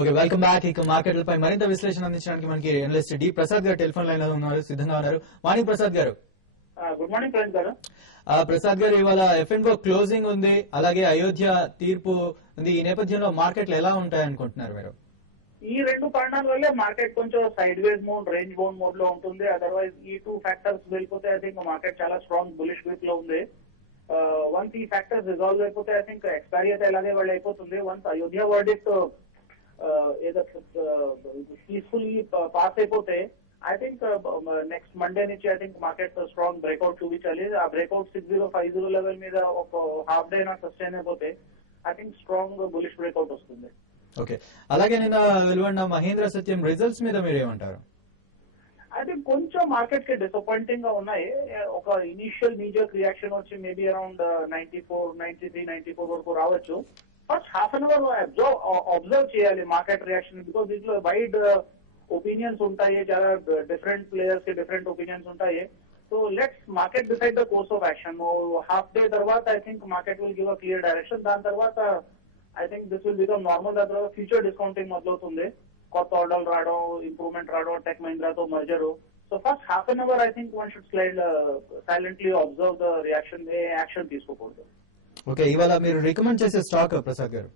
Okay, welcome back. ఇక మార్కెట్లపై మరింత విశ్లేషణ అందించడానికి మనకి అనలిస్ట్ డి ప్రసాద్ గారు టెలిఫోన్ లైన్ లో ఉన్నారు, సిద్ధంగా ఉన్నారు. మార్నింగ్ ప్రసాద్ గారు. గుడ్ మార్నింగ్ ఫ్రెండ్ గారు. ప్రసాద్ గారు, ఇవాళ ఎఫ్ఎన్ఓ క్లోజింగ్ ఉంది, అలాగే అయోధ్య తీర్పు ఉంది. ఈ నేపథ్యంలో మార్కెట్లు ఎలా ఉంటాయి అనుకుంటున్నారు మీరు? ఈ రెండు కారణాల వల్లే మార్కెట్ కొంచెం సైడ్ వేస్ మోడ్, రేంజ్ బౌండ్ మోడ్ లో ఉంటుంది. అదర్వైజ్ ఈ టూ ఫ్యాక్టర్స్ వెళ్ళిపోతే ఐ థింక్ మార్కెట్ చాలా స్ట్రాంగ్ బులిష్ గ్రిప్ లో ఉంది. వన్స్ ఈ ఫ్యాక్టర్స్ రిజాల్వ్ అయిపోతే ఐ థింక్ ఎక్స్పైరీ అయితే అలాగే వాళ్ళు అయిపోతుంది. వన్స్ అయోధ్య వర్డిక్ట్ ఏదో పీస్ఫుల్లీ పాస్ అయిపోతే ఐ థింక్ నెక్స్ట్ మండే నుంచి I think market strong breakout చూపించాలి. ఆ బ్రేక్అవుట్ 6050 లెవెల్ మీద ఒక హాఫ్ డే నా సస్టైన్ అయిపోతే I think strong bullish breakout వస్తుంది. ఓకే, అలాగే నిన్న వెలువడిన మహీంద్రా సత్యం రిజల్ట్స్ మీద మీరు ఏమంటారు? ఐ థింక్ కొంచెం మార్కెట్ కి డిసప్పాయింటింగ్ గా ఉన్నాయి. ఒక ఇనిషియల్ నీజర్ రియాక్షన్ వచ్చి మేబీ అరౌండ్ 94, 93, 94 వరకు రావచ్చు. First half an hour observe చేయాలి మార్కెట్ రియాక్షన్. బికాస్ దీంట్లో వైడ్ ఒపీనియన్స్ ఉంటాయి, చాలా డిఫరెంట్ ప్లేయర్స్ కి డిఫరెంట్ ఒపీనియన్స్ ఉంటాయి. So let's market decide the course of action. Half day తర్వాత I think market will give a clear direction. దాని తర్వాత I think this will become normal. దాని తర్వాత ఫ్యూచర్ డిస్కౌంటింగ్ మొదలవుతుంది, కొత్త ఆర్డర్లు రావడం, ఇంప్రూవ్మెంట్ రావడం, టెక్ మహీంద్రాతో merger. So first half an hour I think one should slide silently observe the reaction, ఏ యాక్షన్ తీసుకోకూడదు. ఓకే, ఇవాళ మీరు రికమెండ్ చేసే స్టాక్ ప్రసాద్ గారు?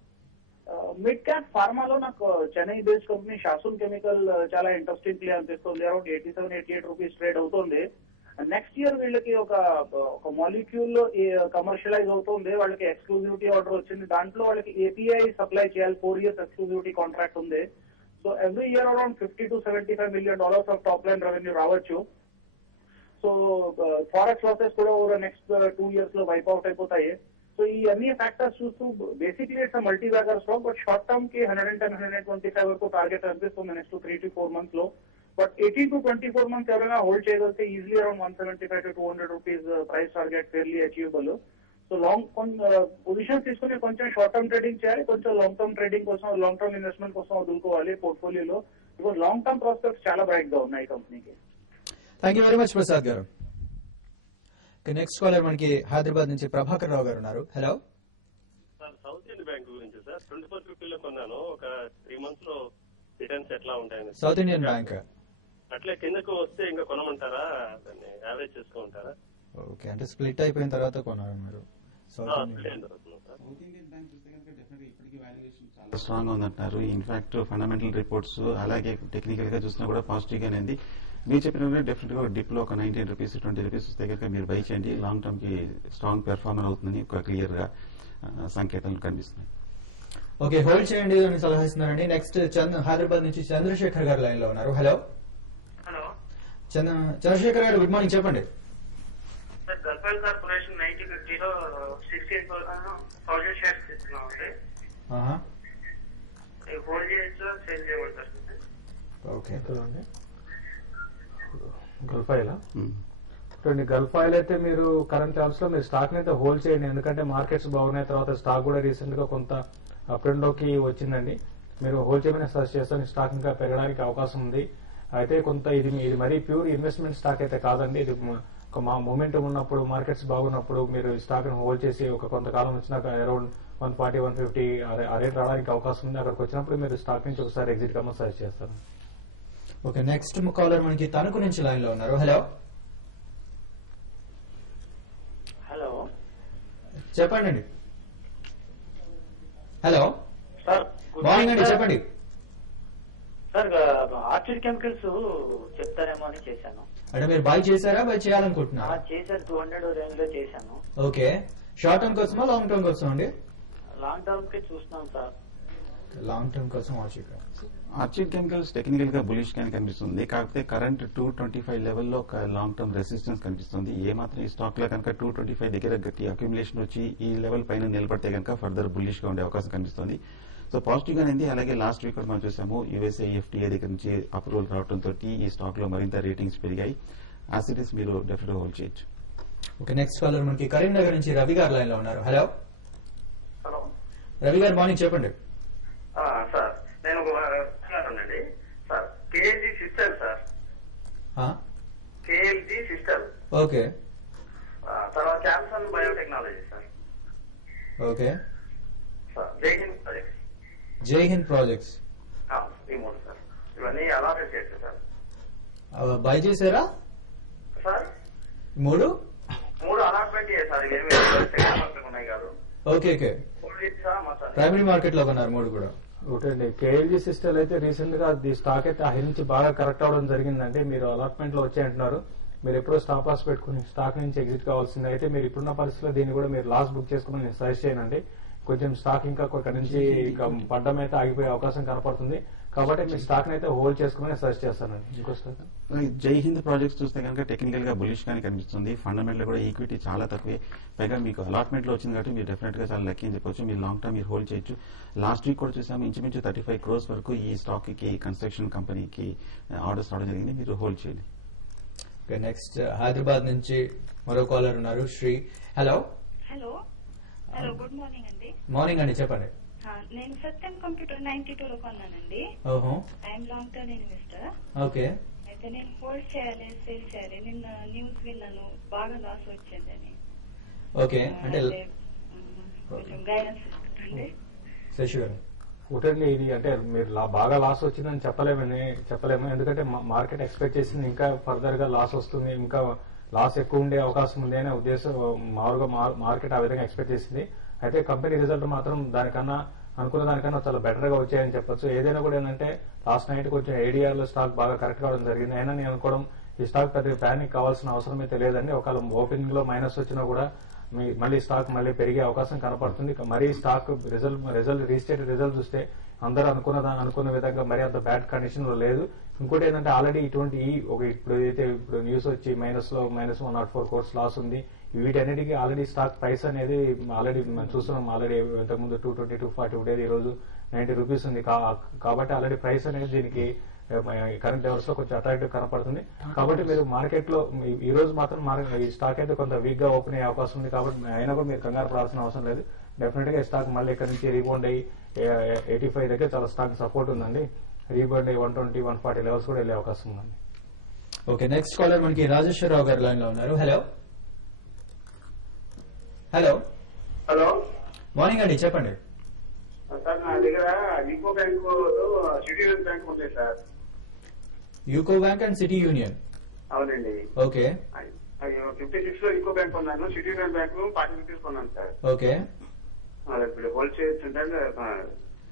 మిడ్ క్యాప్ ఫార్మాలో నాకు చెన్నై బేస్డ్ కంపెనీ షాసూన్ కెమికల్ చాలా ఇంట్రెస్టింగ్ ప్లే అనిపిస్తుంది. అరౌండ్ 87-88 రూపీస్ ట్రేడ్ అవుతుంది. నెక్స్ట్ ఇయర్ వీళ్ళకి ఒక మాలిక్యూల్ కమర్షియలైజ్ అవుతుంది. వాళ్ళకి ఎక్స్క్లూజివిటీ ఆర్డర్ వచ్చింది. దాంట్లో వాళ్ళకి ఏపీఐ సప్లై చేయాలి. 4 years ఎక్స్క్లూజివిటీ కాంట్రాక్ట్ ఉంది. So every year around $50-75 million of top line revenue రావచ్చు. సో ఫారెక్స్ లాసెస్ కూడా ఓవర్ నెక్స్ట్ 2 years లో వైప్ అవుట్ అయిపోతాయి. సో ఈ అన్ని ఫ్యాక్టర్స్ చూస్తూ basically it's multi bagger stock. But short term కి 110-125 వరకు టార్గెట్ అనిపిస్తుంది నెక్స్ట్ 3 to 4 months లో. బట్ 18 to 24 months ఎవరైనా హోల్డ్ చేయగలిగితే easily around 175-200 rupees price target fairly achievable. So long position తీసుకుని కొంచెం షార్ట్ టర్మ్ ట్రేడింగ్ చేయాలి, కొంచెం లాంగ్ టర్మ్ ట్రేడింగ్ కోసం, లాంగ్ టర్మ్ ఇన్వెస్ట్మెంట్ కోసం వదులుకోవాలి పోర్ట్ఫోలియోలో. బికాస్ లాంగ్ టర్మ్ ప్రాస్పెక్ట్స్ చాలా బ్రైట్ గా ఉన్నాయి కంపెనీకి. Thank you very much Prasad garu. Next caller మనకి హైదరాబాద్ నుంచి ప్రభాకర్ రావు గారు ఉన్నారు. Hello sir, south Indian bank గురించి సార్ 2450 లో కొన్నాను. ఒక 3 months లో రిటర్న్స్ ఎట్లా ఉంటాయని. సౌత్ ఇండియన్ బ్యాంక్ అట్లే కిందకు వస్తే ఇంకా కొనమంటారా, దాన్ని యావరేజ్ చేసుకోమంటారా? ఓకే, అంటే స్ప్లిట్ అయిపోయిన తర్వాత కొన్నారు మీరు? సౌత్ ఇండియన్ బ్యాంక్ చూస్తే కనుక డెఫినెట్ గా ఇప్పటికీ వాల్యుయేషన్ చాలా స్ట్రాంగ్ ఉందంటున్నారు. ఇన్ఫాక్ట్ ఫండమెంటల్ రిపోర్ట్స్ అలాగే టెక్నికల్ గా చూసినా కూడా పాజిటివ్ గానే ఉంది. మీరు చెప్పిన డెఫినెట్ గా డిప్ లో ఒక 19 రూపీస్ 20 రూపీస్ దగ్గర మీరు బై చేయండి. లాంగ్ టర్మ్ కి స్ట్రాంగ్ పెర్ఫార్మర్ అవుతుందని ఒక క్లియర్ గా సంకేతాలు కనిపిస్తున్నాయి. ఓకే, హోల్డ్ చేయండి అని సలహా ఇస్తున్నారండి. నెక్స్ట్ హైదరాబాద్ నుంచి చంద్రశేఖర్ గారు లైన్ లో ఉన్నారు. హలో హలో చంద్రశేఖర్ గారు, గుడ్ మార్నింగ్, చెప్పండి. సార్, గల్ఫ్ కార్పొరేషన్ 9050లో 16,000 షేర్స్ తీసుకున్నామండి. హోల్డ్ చేయొచ్చు, సేల్ చేయమంటారు? ఓకే, గల్ఫ్ ఆయిల్ చూడండి. గల్ఫ్ ఆయిల్ అయితే మీరు కరెంట్ లెవెల్స్ లో మీరు స్టాక్ అయితే హోల్డ్ చేయండి. ఎందుకంటే మార్కెట్స్ బాగున్నాయి. తర్వాత స్టాక్ కూడా రీసెంట్ గా కొంత అప్ ట్రెండ్ లోకి వచ్చిందండి. మీరు హోల్డ్ చేయమని సజెస్ట్ చేస్తాను. స్టాక్ ఇంకా పెరగడానికి అవకాశం ఉంది. అయితే కొంత ఇది మరీ ప్యూర్ ఇన్వెస్ట్మెంట్ స్టాక్ అయితే కాదండి. ఇది ఒక మొమెంటం ఉన్నప్పుడు, మార్కెట్స్ బాగున్నప్పుడు మీరు స్టాక్ ని హోల్డ్ చేసి ఒక కొంతకాలం వచ్చినాక అరౌండ్ 140-150 ఆ రేట్ రావడానికి అవకాశం ఉంది. అక్కడికి వచ్చినప్పుడు మీరు స్టాక్ నుంచి ఒకసారి ఎగ్జిట్ కమ్మని సజెస్ట్ చేస్తాను. ఓకే, నెక్స్ట్ కాలర్ మనకి తణుకు నుంచి లైన్ లో ఉన్నారు. హలో హలో చెప్పండి. హలో సార్, మార్నింగ్ అండి, చెప్పండి. సార్, ఆర్చిడ్ కెమికల్స్ చెప్తారేమో అని చేశాను. అంటే మీరు బై చేశారా, బై చేయాలనుకుంటున్నారా? చేశారు, 200 రేంజ్ లో చేశాను. ఓకే, షార్ట్ టర్మ్ కోసమా లాంగ్ టర్మ్ కోసం అండి? లాంగ్ టర్మ్ కి చూస్తున్నాం సార్. లాంగ్ టర్మ్ కోసం ఆర్చిడ్ కెమికల్స్ టెక్నికల్ గా బులిష్ గానే కనిపిస్తుంది. కాకపోతే కరెంట్ 225 లెవెల్లో ఒక లాంగ్ టర్మ్ రెసిస్టెన్స్ కనిపిస్తుంది. ఏ మాత్రం ఈ స్టాక్ లో కనుక 225 దగ్గర గట్టి అక్యుములేషన్ వచ్చి ఈ లెవెల్ పైన నిలబడితే కనుక ఫర్దర్ బులిష్ గా ఉండే అవకాశం కనిపిస్తుంది. సో పాజిటివ్ గానే ఉంది. అలాగే లాస్ట్ వీక్ మనం చూసాము యూఎస్ఏ ఎఫ్టీఏ దగ్గర నుంచి అప్రూవల్ రావడంతో ఈ స్టాక్ లో మరింత రేటింగ్స్ పెరిగాయి. ఆ సిరీస్ మీరు డెఫినెట్ గా హోల్డ్ చేయొచ్చు. ఓకే, నెక్స్ట్ కాలర్ మనకి కరీంనగర్ నుంచి రవి గారు లైన్ లో ఉన్నారు. హలో హలో రవి గారు, మార్నింగ్, చెప్పండి. సార్, నేను అండి sir, KLG system sir, KLG system. Okay, తర్వాత cancer biotechnology sir. Okay, sir, Jai Hind projects. జై హింద్ ప్రాజెక్ట్స్. ఈ 3 సార్. ఇవన్నీ ఎలా చేయొచ్చు సార్? బై చేశారా సార్ 3? 3 allotment sir. ఇవేమి ఉన్నాయి కాదు. ఓకే ఓకే, ప్రైమరీ మార్కెట్ లో కొన్నారు 3 కూడా. ఒకటి అండి, కేఎల్జీ సిస్టల్ అయితే రీసెంట్ గా ది స్టాక్ అయితే హై నుంచి బాగా కరెక్ట్ అవడం జరిగిందండి. మీరు అలాట్మెంట్ లో వచ్చాయంటున్నారు, మీరు ఎప్పుడో స్టాప్ లాస్ పెట్టుకుని స్టాక్ నుంచి ఎగ్జిట్ కావాల్సింది. అయితే మీరు ఇప్పుడున్న పరిస్థితిలో దీన్ని కూడా మీరు లాస్ బుక్ చేసుకుని నేను సజెస్ట్ చేయనండి. కొంచెం స్టాక్ ఇంకా ఇక్కడ నుంచి పడ్డం అయితే ఆగిపోయే అవకాశం కనపడుతుంది. కాబట్టి మీ స్టాక్ అయితే హోల్డ్ చేసుకుని సజెస్ట్ చేస్తానండి. ఇంకో స్టాక్ జై హింద్ ప్రాజెక్ట్స్ చూస్తే కనుక టెక్నికల్ గా బులిష్ గానే కనిపిస్తుంది. ఫండమెంటల్ కూడా ఈక్విటీ చాలా తక్కువే, పైగా మీకు అలాట్మెంట్ లో వచ్చింది కాబట్టి మీరు డెఫినెట్ గా చాలా లక్కీ అని చెప్పొచ్చు. మీరు లాంగ్ టర్మ్ మీరు హోల్డ్ చేయొచ్చు. లాస్ట్ వీక్ కూడా చూసాము, ఇంచుమించు 35 crores వరకు ఈ స్టాక్ కి కన్స్ట్రక్షన్ కంపెనీకి ఆర్డర్స్ రావడం జరిగింది. మీరు హోల్డ్ చేయండి. నెక్స్ట్ హైదరాబాద్ నుంచి మరో కాలర్ ఉన్నారు, Shri. Hello hello hello, good morning అండి. మార్నింగ్ అండి, చెప్పండి. నేను సత్యం కంప్యూటర్ 92 లో కొన్నానండి. ఓహో, I'm long term investor. Okay. అయితే నేను హోల్డ్ చేయాలి, సేల్ చేయాలి. నిన్న న్యూస్ విన్నాను బాగా లాస్ వచ్చిందని. ఓకే, అంటే కొంచెం గైడెన్స్ ఇస్తుందండి. శశి గారు ఒకటండి, ఇది అంటే మీరు బాగా లాస్ వచ్చిందని చెప్పలేము. ఎందుకంటే మార్కెట్ ఎక్స్పెక్ట్ చేసింది ఇంకా ఫర్దర్ గా లాస్ వస్తుంది, ఇంకా లాస్ ఎక్కువ ఉండే అవకాశం ఉంది అనే ఉద్దేశం మామూలుగా మార్కెట్ ఆ విధంగా ఎక్స్పెక్ట్ చేసింది. అయితే కంపెనీ రిజల్ట్ మాత్రం అనుకున్న దానికన్నా చాలా బెటర్ గా వచ్చాయని చెప్పొచ్చు. ఏదైనా కూడా ఏంటంటే లాస్ట్ నైట్ కొంచెం ఏడీఆర్ లో స్టాక్ బాగా కరెక్ట్ కావడం జరిగింది. అయినా నేను అనుకోవడం ఈ స్టాక్ పెద్ద ప్యానిక్ కావాల్సిన అవసరం అయితే లేదండి. ఒకవేళ ఓపెనింగ్ లో మైనస్ వచ్చినా కూడా మళ్ళీ స్టాక్ మళ్ళీ పెరిగే అవకాశం కనపడుతుంది. మరీ స్టాక్ రిజల్ట్ రీస్టేటెడ్ రిజల్ట్ చూస్తే అందరూ అనుకున్న విధంగా మరీ అంత బ్యాడ్ కండిషన్ లో లేదు. ఇంకోటి ఏంటంటే ఆల్రెడీ ఇటువంటి ఇప్పుడు ఏదైతే ఇప్పుడు న్యూస్ వచ్చి -104 crores లాస్ ఉంది, వీటన్నిటికీ ఆల్రెడీ స్టాక్ ప్రైస్ అనేది ఆల్రెడీ మనం చూస్తున్నాం. ఆల్రెడీ ఇంతకుముందు 220, 240 ఉండేది, ఈ రోజు 90 rupees ఉంది. కాబట్టి ఆల్రెడీ ప్రైస్ అనేది దీనికి కరెంట్ లెవెల్స్ లో కొంచెం అట్రాక్టివ్ కనపడుతుంది. కాబట్టి మీరు మార్కెట్ లో ఈ రోజు మాత్రం ఈ స్టాక్ అయితే కొంత వీక్ గా ఓపెన్ అయ్యే అవకాశం ఉంది. కాబట్టి అయినా కూడా మీరు కంగారు పడాల్సిన అవసరం లేదు. డెఫినెట్ గా స్టాక్ మళ్ళీ ఇక్కడ నుంచి రీబౌండ్ అయ్యి 85 దగ్గర చాలా స్టాక్ సపోర్ట్ ఉందండి. రీబౌండ్ అయ్యి 120, 140 లెవెల్స్ కూడా వెళ్ళే అవకాశం ఉందండి. ఓకే, నెక్స్ట్ కాలర్ మనకి రాజేశ్వరరావు గారు లైన్ లో ఉన్నారు. హలో హలో హలో మార్నింగ్ అండి, చెప్పండి. సార్, నా దగ్గర UCO Bank, City Union Bank ఉంటాయి sir. UCO Bank and City Union. అవునండి. ఓకే. 56 లో యూకో బ్యాంక్ కొన్నాను, సిటీ యూనియన్ బ్యాంక్ 40 rupees కొన్నాను సార్. ఓకే. ఇప్పుడు హోల్డ్ చేయొచ్చుంటే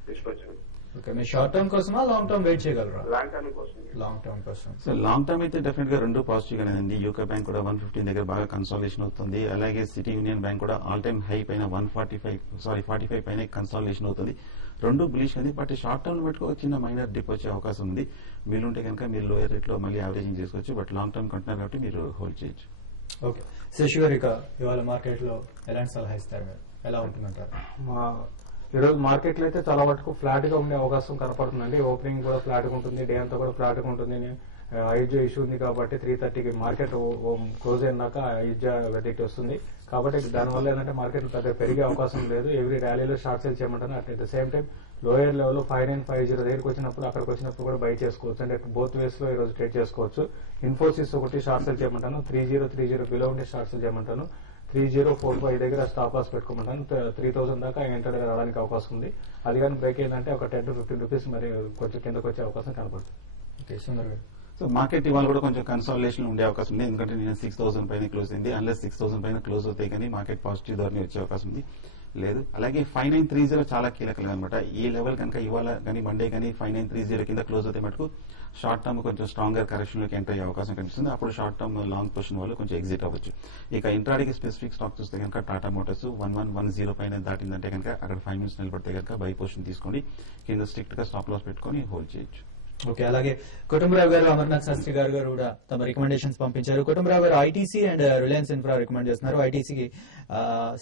తీసుకొచ్చాను. ఓకే, మీరు షార్ట్ టర్మ్ కోసమా లాంగ్ టర్మ్ వెయిట్ చేయగలరా? లాంగ్ టర్మ్ కోసం. లాంగ్ టర్మ్ కోసం. సో లాంగ్ టర్మ్ అయితే డెఫినెట్ గా రెండు పాజిటివ్ గానే ఉంది. యూకో బ్యాంక్ కూడా 115 దగ్గర బాగా కన్సాలిడేషన్ అవుతుంది. అలాగే సిటీ యూనియన్ బ్యాంక్ కూడా ఆల్ టైమ్ హై పైన 45 పైన కన్సాలిడేషన్ అవుతుంది. రెండు బులిష్ ఉంది. బట్ షార్ట్ టర్మ్ పెట్టుకో చిన్న మైనర్ డిప్ వచ్చే అవకాశం ఉంది. వీలుంటే కనుక మీరు లోయర్ రేట్ లో మళ్ళీ యావరేజింగ్ చేసుకోవచ్చు. బట్ లాంగ్ టర్మ్ కంటున్నారు కాబట్టి మీరు హోల్డ్ చేయొచ్చు. ఓకే, శశి గారు ఇవాళ మార్కెట్ లో ఎలాంటి సలహా ఇస్తారు, మీరు ఎలా ఉంటుందంటారు? ఈ రోజు మార్కెట్ లో అయితే చాలా వరకు ఫ్లాట్ గా ఉండే అవకాశం కనపడుతుందండి. ఓపెనింగ్ కూడా ఫ్లాట్ గా ఉంటుంది, డే అంతా కూడా ఫ్లాట్ గా ఉంటుంది. ఐజో ఇష్యూ ఉంది కాబట్టి 3:30కి మార్కెట్ క్లోజ్ అయినాక ఐజా వెదిట్ వస్తుంది. కాబట్టి దానివల్ల ఏంటంటే మార్కెట్ పెద్ద పెరిగే అవకాశం లేదు. ఎవ్రీ ర్యాలీలో షార్ట్ సేల్ చేయమంటాను. At the same time lower level 5950 దగ్గరికి వచ్చినప్పుడు అక్కడికి వచ్చినప్పుడు కూడా బై చేసుకోవచ్చు. అంటే బోత్ వేస్ లో ఈ రోజు ట్రేడ్ చేసుకోవచ్చు. ఇన్ఫోసిస్ ఒకటి షార్ట్ సేల్ చేయమంటాను. 3030 బిలో ఉంటే షార్ట్ సేల్ చేయమంటాను. 3045 దగ్గర స్టాప్ లాస్ పెట్టుకోమంటాను. 3000 దాకా ఎంటర్ రావడానికి అవకాశం ఉంది. అది కానీ బ్రేక్ అయిందంటే ఒక 10 to 15 rupees మరి కొంచెం కిందకు వచ్చే అవకాశం కనపడుతుంది. ఓకే, సుందర్ గారు. సో మార్కెట్ ఇవాళ కూడా కొంచెం కన్సాలిడేషన్ ఉండే అవకాశం ఉంది. ఎందుకంటే నేను 6000 పైన క్లోజ్ అయింది. అన్లెస్ 6000 పైన క్లోజ్ అవుతాయి కానీ మార్కెట్ పాజిటివ్ ధోరణి వచ్చే అవకాశం ఉంది లేదు. అలాగే 5930 చాలా కీలకం అనమాట. ఈ లెవెల్ కనుక ఇవాళ కానీ మండే కానీ 5930 కింద క్లోజ్ అవుతాయి మటుకు షార్ట్ టర్మ్ కొంచెం స్ట్రాంగర్ కరెక్షన్ లోకి ఎంటర్ అయ్యే అవకాశం కనిపిస్తుంది. అప్పుడు షార్ట్ టర్మ్ లాంగ్ పొజిషన్ వాళ్ళు కొంచెం ఎగ్జిట్ అవ్వచ్చు. ఇక ఇంట్రాడేకి స్పెసిఫిక్ స్టాక్ చూస్తే కనుక టాటా మోటార్స్ 1110 పైన దాటిందంటే కనుక అక్కడ 5 minutes నిలబడితే కనుక బై పొజిషన్ తీసుకోండి. కింద స్ట్రిక్ట్ గా స్టాప్ లాస్ పెట్టుకుని హోల్డ్ చేయొచ్చు. ఓకే, అలాగే కుటుంబరావు గారు, అమర్నాథ్ శాస్త్రి గారు కూడా తమ రికమెండేషన్స్ పంపించారు. కుటుంబరావు గారు ITC and Reliance infra recommend చేస్తున్నారు. ఐటీసీకి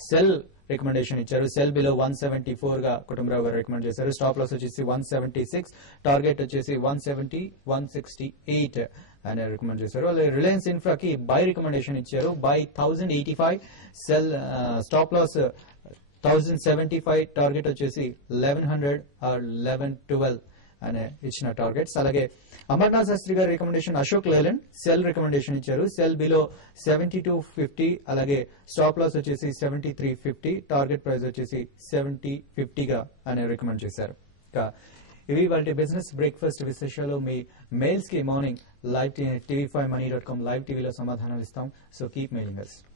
సెల్ రికమెండేషన్ ఇచ్చారు. సెల్ బిలో 174 గా కుటుంబరావు గారు రికమెండ్ చేశారు. స్టాప్ లాస్ వచ్చేసి 176, టార్గెట్ వచ్చేసి 170, 168 అని రికమెండ్ చేశారు. అలాగే రిలయన్స్ ఇన్ఫ్రాకి బై రికమెండేషన్ ఇచ్చారు. Buy 1085, sell stop loss 1075, target వచ్చేసి 1100 ఆర్ 1112 అనే ఇచ్చిన టార్గెట్స్. అలాగే అమర్నాథ్ శాస్త్రి గారి recommendation Ashok Leyland cell recommendation ఇచ్చారు. సెల్ బిలో 7250, అలాగే స్టాప్ లాస్ వచ్చేసి 7350, టార్గెట్ ప్రైస్ వచ్చేసి 7050 గా అనే రికమెండ్ చేశారు. ఇవి వాటి బిజినెస్ బ్రేక్ఫాస్ట్ విశేషాలు. మీ మెయిల్స్ కి మార్నింగ్ live tv5money.com లైవ్ టీవీలో సమాధానం ఇస్తాం. So keep mailing us.